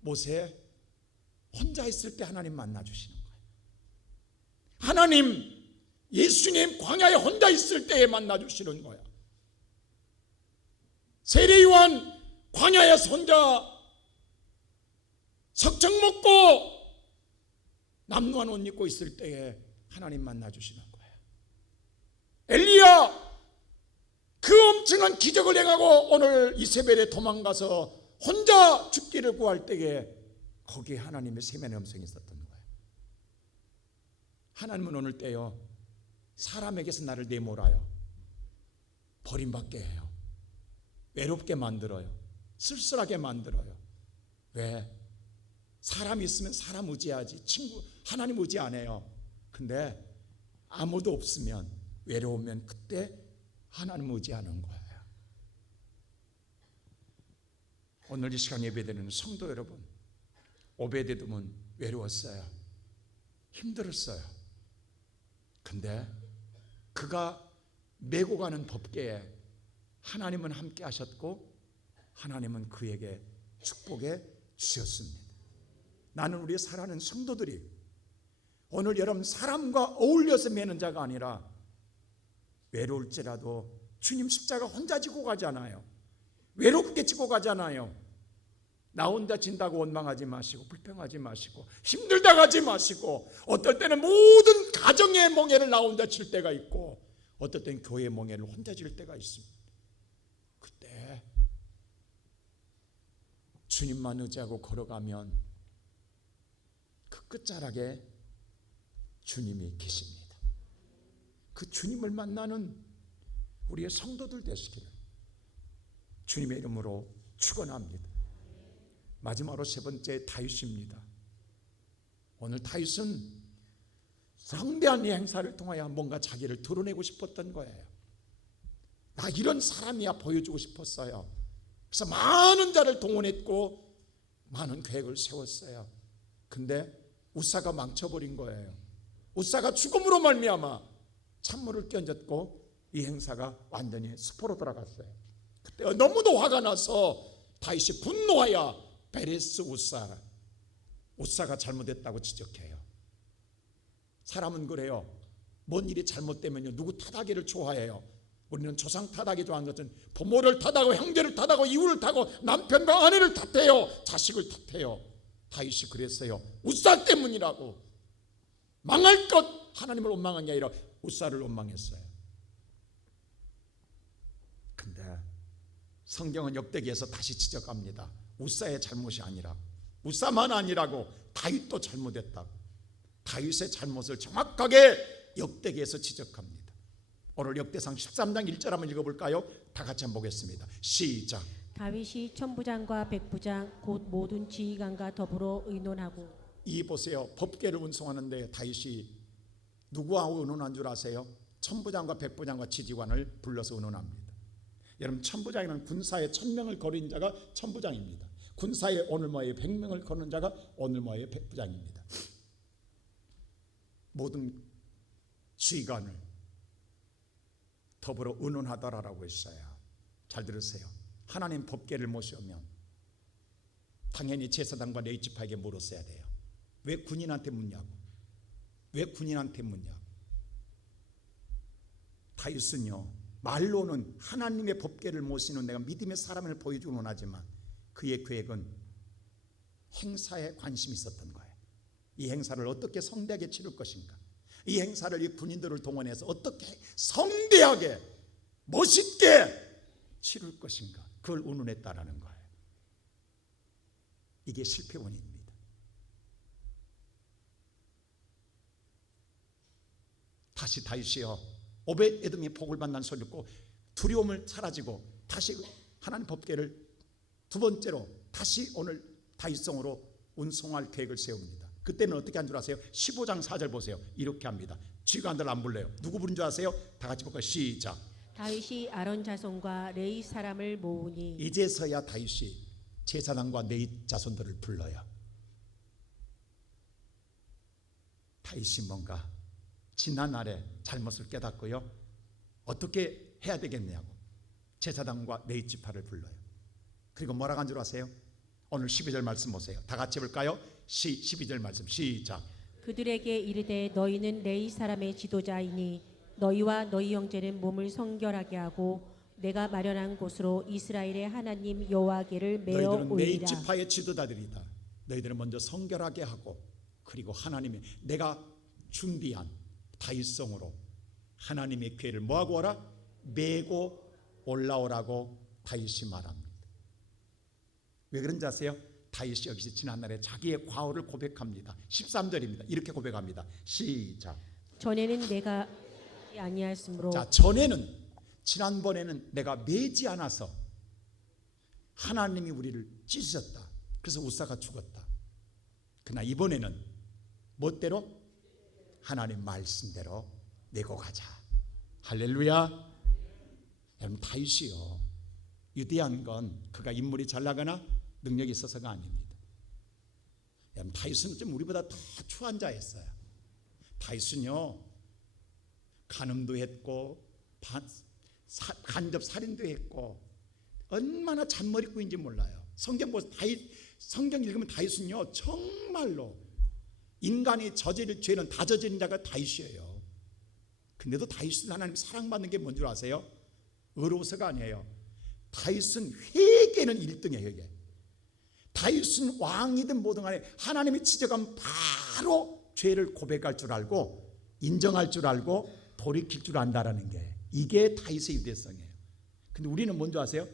모세 혼자 있을 때 하나님 만나주시는 거예요. 하나님, 예수님 광야에 혼자 있을 때에 만나주시는 거야. 세례요한 광야에서 혼자 석청 먹고 남루한 옷 입고 있을 때에 하나님 만나주시는 거예요. 엘리야 그 엄청난 기적을 행하고 오늘 이세벨에 도망가서 혼자 죽기를 구할 때에 거기에 하나님의 세면의 음성이 있었던 거예요. 하나님은 오늘 때요 사람에게서 나를 내몰아요. 버림받게 해요. 외롭게 만들어요. 쓸쓸하게 만들어요. 왜? 사람이 있으면 사람 의지하지 친구 하나님 의지 안 해요. 근데 아무도 없으면 외로우면 그때 하나님 의지하는 거예요. 오늘 이 시간 예배드리는 성도 여러분, 오베데돔은 외로웠어요. 힘들었어요. 근데 그가 메고 가는 법궤에 하나님은 함께 하셨고 하나님은 그에게 축복해 주셨습니다. 나는 우리 사랑하는 성도들이 오늘 여러분 사람과 어울려서 매는 자가 아니라 외로울지라도 주님 십자가 혼자 지고 가잖아요. 외롭게 지고 가잖아요. 나 혼자 진다고 원망하지 마시고 불평하지 마시고 힘들다 하지 마시고 어떨 때는 모든 가정의 멍에를 나 혼자 칠 때가 있고 어떨 때는 교회의 멍에를 혼자 칠 때가 있습니다. 그때 주님만 의지하고 걸어가면 그 끝자락에 주님이 계십니다. 그 주님을 만나는 우리의 성도들 되시기를 주님의 이름으로 축원합니다. 마지막으로 세 번째 다윗입니다. 오늘 다윗은 성대한 이 행사를 통하여 뭔가 자기를 드러내고 싶었던 거예요. 나 이런 사람이야 보여주고 싶었어요. 그래서 많은 자를 동원했고 많은 계획을 세웠어요. 근데 우사가 망쳐버린 거예요. 우사가 죽음으로 말미암아 찬물을 끼얹었고 이 행사가 완전히 수포로 돌아갔어요. 그때 너무도 화가 나서 다윗이 분노하여 베레스 우사가 잘못했다고 지적해요. 사람은 그래요. 뭔 일이 잘못되면요 누구 탓하기를 좋아해요. 우리는 조상 탓하기 좋아하는 것은 부모를 탓하고 형제를 탓하고 이웃을 탓하고 남편과 아내를 탓해요. 자식을 탓해요. 다윗이 그랬어요. 우사 때문이라고. 망할 것 하나님을 원망한 게 아니라 우사를 원망했어요. 근데 성경은 역대기에서 다시 지적합니다. 우사의 잘못이 아니라 우사만 아니라고 다윗도 잘못했다고. 다윗의 잘못을 정확하게 역대기에서 지적합니다. 오늘 역대상 13장 1절 한번 읽어볼까요? 다 같이 한번 보겠습니다. 시작. 다윗이 천부장과 백부장 곧 모든 지휘관과 더불어 의논하고. 이 보세요. 법궤를 운송하는데 다윗이 누구와 의논한 줄 아세요? 천부장과 백부장과 지휘관을 불러서 의논합니다. 여러분 천부장이라는 군사에 1000명을 거린 자가 천부장입니다. 군사에 오늘 뭐에 100명을 거는 자가 오늘 뭐에 백부장입니다. 모든 지휘관을 더불어 의논하더라라고 했어요. 잘 들으세요. 하나님 법궤를 모셔오면 당연히 제사장과 레위지파에게 물었어야 돼요. 왜 군인한테 묻냐고. 왜 군인한테 묻냐고. 다윗은요 말로는 하나님의 법궤를 모시는 내가 믿음의 사람을 보여주곤 하지만 그의 계획은 행사에 관심이 있었던 거예요. 이 행사를 어떻게 성대하게 치를 것인가, 이 행사를 이 군인들을 동원해서 어떻게 성대하게 멋있게 치를 것인가, 그걸 운운했다라는 거예요. 이게 실패 원인입니다. 다시 다윗이여 오벳에돔이 복을 받는 소리를 듣고 두려움을 사라지고 다시 하나님 법궤를 두 번째로 다시 오늘 다윗성으로 운송할 계획을 세웁니다. 그때는 어떻게 한 줄 아세요? 15장 4절 보세요. 이렇게 합니다. 지휘관들 안 불러요. 누구 부른 줄 아세요? 다 같이 볼까요? 시작. 다윗이 아론 자손과 레위 사람을 모으니 이제서야 다윗이 제사장과 레위 자손들을 불러요. 다윗이 뭔가 지난날에 잘못을 깨닫고요, 어떻게 해야 되겠냐고 제사장과 레위 지파를 불러요. 그리고 뭐라고 한 줄 아세요? 오늘 12절 말씀 보세요. 다 같이 볼까요? 12절 말씀 시작. 그들에게 이르되 너희는 레위 사람의 지도자이니 너희와 너희 형제는 몸을 성결하게 하고 내가 마련한 곳으로 이스라엘의 하나님 여호와께를 메어 너희들은 레위 올리라. 지파의 지도자들이다. 너희들은 먼저 성결하게 하고 그리고 하나님이 내가 준비한 다윗성으로 하나님의 궤를 뭐하고 오라? 메고 올라오라고 다윗이 말합니다. 왜 그런지 아세요? 다윗이 여기서 지난날에 자기의 과오를 고백합니다. 13절입니다. 이렇게 고백합니다. 시작. 전에는 내가 아니하였으므로 자, 전에는 지난번에는 내가 매지 않아서 하나님이 우리를 찢으셨다. 그래서 우사가 죽었다. 그러나 이번에는 멋대로 하나님 말씀대로 내고 가자. 할렐루야. 여러분, 다윗이요, 유대한 건 그가 인물이 잘나거나 능력이 있어서가 아닙니다. 여러분, 다윗은 좀 우리보다 더 추한 자였어요. 다윗은요, 간음도 했고 간접 살인도 했고 얼마나 잔머리꾼인지 몰라요. 성경 읽으면 다윗은요, 정말로 인간이 저지를 죄는 다 저지른 자가 다윗이에요. 근데도 다윗은 하나님 사랑받는 게 뭔 줄 아세요? 의로워서가 아니에요. 다윗은 회개는 1등이에요. 회개. 다윗은 왕이든 뭐든 간에 하나님이 지적하면 바로 죄를 고백할 줄 알고 인정할 줄 알고 돌이킬 줄 안다라는 게, 이게 다윗의 유대성이에요. 근데 우리는 뭔지 아세요?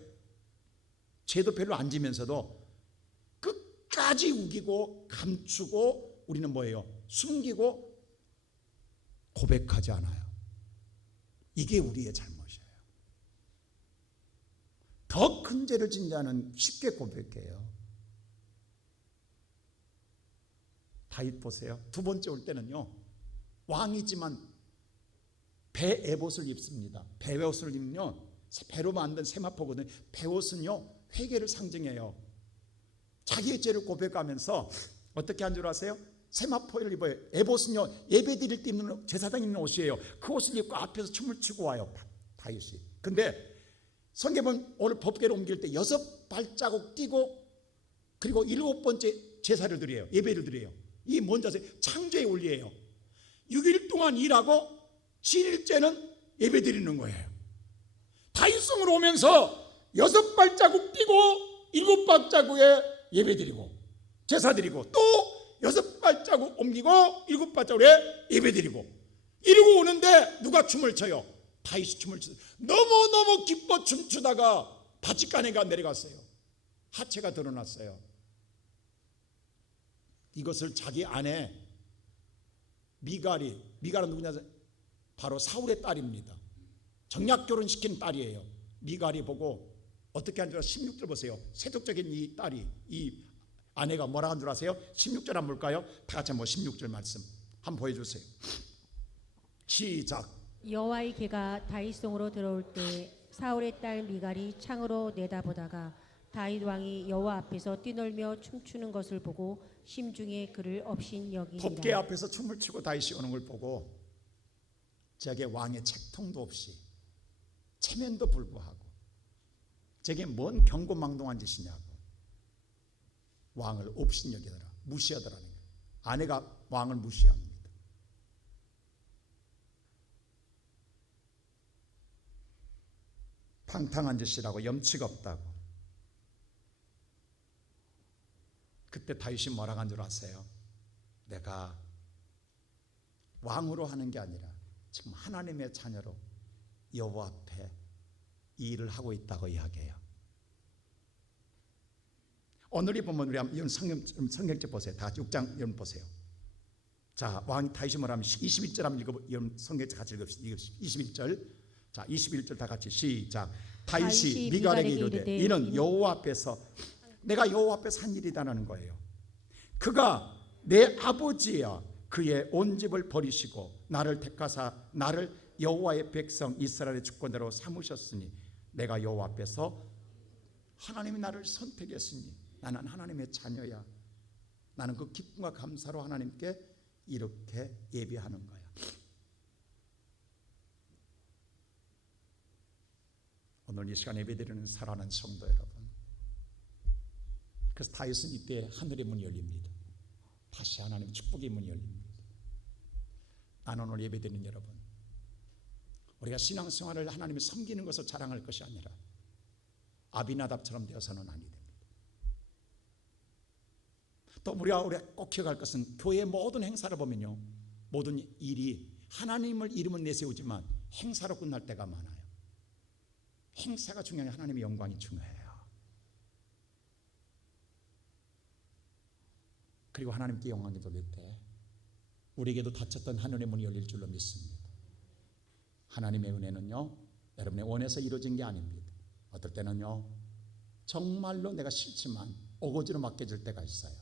죄도 별로 안 지면서도 끝까지 우기고 감추고 우리는 뭐예요? 숨기고 고백하지 않아요. 이게 우리의 잘못이에요. 더 큰 죄를 진 자는 쉽게 고백해요. 다윗 보세요. 두 번째 올 때는요, 왕이지만 배 에봇을 입습니다. 배 에봇을 입으면요, 배로 만든 세마포거든요. 배옷은요, 회개를 상징해요. 자기의 죄를 고백하면서 어떻게 한 줄 아세요? 세마포를 입어요. 에봇은요, 예배드릴 때 입는 제사장 입는 옷이에요. 그 옷을 입고 앞에서 춤을 추고 와요, 다윗이. 근데 성경은 오늘 법궤를 옮길 때 6발자국 뛰고 그리고 7번째 제사를 드려요. 예배를 드려요. 이게 뭔지 아세요? 창조의 원리예요. 6일 동안 일하고 7일째는 예배 드리는 거예요. 다윗성으로 오면서 6발자국 뛰고 7발자국에 예배 드리고 제사 드리고 또 6발자국 옮기고 7발자국에 예배 드리고 이러고 오는데 누가 춤을 춰요? 다윗이 춤을 추요. 너무너무 기뻐 춤추다가 바짓가네가 내려갔어요. 하체가 드러났어요. 이것을 자기 아내 미갈은 누구냐? 바로 사울의 딸입니다. 정략 결혼시킨 딸이에요. 미갈이 보고 어떻게 한 줄 아세요? 16절 보세요. 세속적인 이 딸이, 이 아내가 뭐라 한 줄 아세요? 16절 한번 볼까요? 다 같이 한번 16절 말씀 한번 보여주세요. 시작. 여호와의 개가 다윗성으로 들어올 때 사울의 딸 미갈이 창으로 내다보다가 다윗 왕이 여호와 앞에서 뛰놀며 춤추는 것을 보고 심중에 그를 업신 여기니라. 법궤 앞에서 춤을 추고 다윗이 오는 걸 보고 저게 왕의 책통도 없이 체면도 불구하고 저게 뭔 경고망동한 짓이냐고 왕을 업신 여기더라, 무시하더라는 거예요. 아내가 왕을 무시합니다. 방탕한 짓이라고, 염치가 없다고. 그때 다윗이 뭐라고 한 줄 아세요? 내가 왕으로 하는 게 아니라 지금 하나님의 자녀로 여호와 앞에 이 일을 하고 있다고 이야기해요. 오늘 이 보면 우리 한번 성경책 보세요. 다 6장 여러분 보세요. 자, 왕 다윗이 뭐라면 21절 한번 여러분 성경책 같이 읽읍시다. 21절. 자, 21절 다 같이 시작. 다윗이 미갈에게 이르되 이는 여호와 앞에서 내가 여호와 앞에서 한 일이다라는 거예요. 그가 내 아버지야 그의 온 집을 버리시고 나를 택하사 나를 여호와의 백성 이스라엘의 주권자로 삼으셨으니 내가 여호와 앞에서 하나님이 나를 선택했으니 나는 하나님의 자녀야. 나는 그 기쁨과 감사로 하나님께 이렇게 예배하는 거야. 오늘 이 시간 예배드리는 사랑하는 성도 여러분, 그래서 다윗은 이때 하늘의 문이 열립니다. 다시 하나님의 축복의 문이 열립니다. 나는 오늘 예배드리는 여러분, 우리가 신앙생활을 하나님을 섬기는 것을 자랑할 것이 아니라 아비나답처럼 되어서는 아니 됩니다. 또 우리가 꼭 기억할 것은 교회의 모든 행사를 보면요, 모든 일이 하나님을 이름은 내세우지만 행사로 끝날 때가 많아요. 행사가 중요한 게 하나님의 영광이 중요해요. 그리고 하나님께 영광이 돌릴 때 우리에게도 닫혔던 하늘의 문이 열릴 줄로 믿습니다. 하나님의 은혜는요, 여러분의 원해서 이루어진 게 아닙니다. 어떨 때는요, 정말로 내가 싫지만 오거지로 맡겨질 때가 있어요.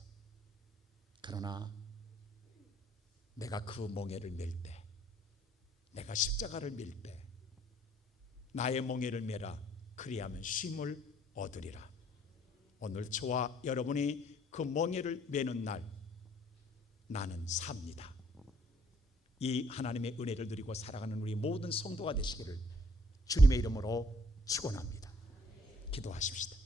그러나 내가 그 멍에를 맬 때, 내가 십자가를 밀 때, 나의 멍에를 메라 그리하면 쉼을 얻으리라. 오늘 저와 여러분이 그 멍에를 메는 날 나는 삽니다. 이 하나님의 은혜를 누리고 살아가는 우리 모든 성도가 되시기를 주님의 이름으로 축원합니다. 기도하십시다.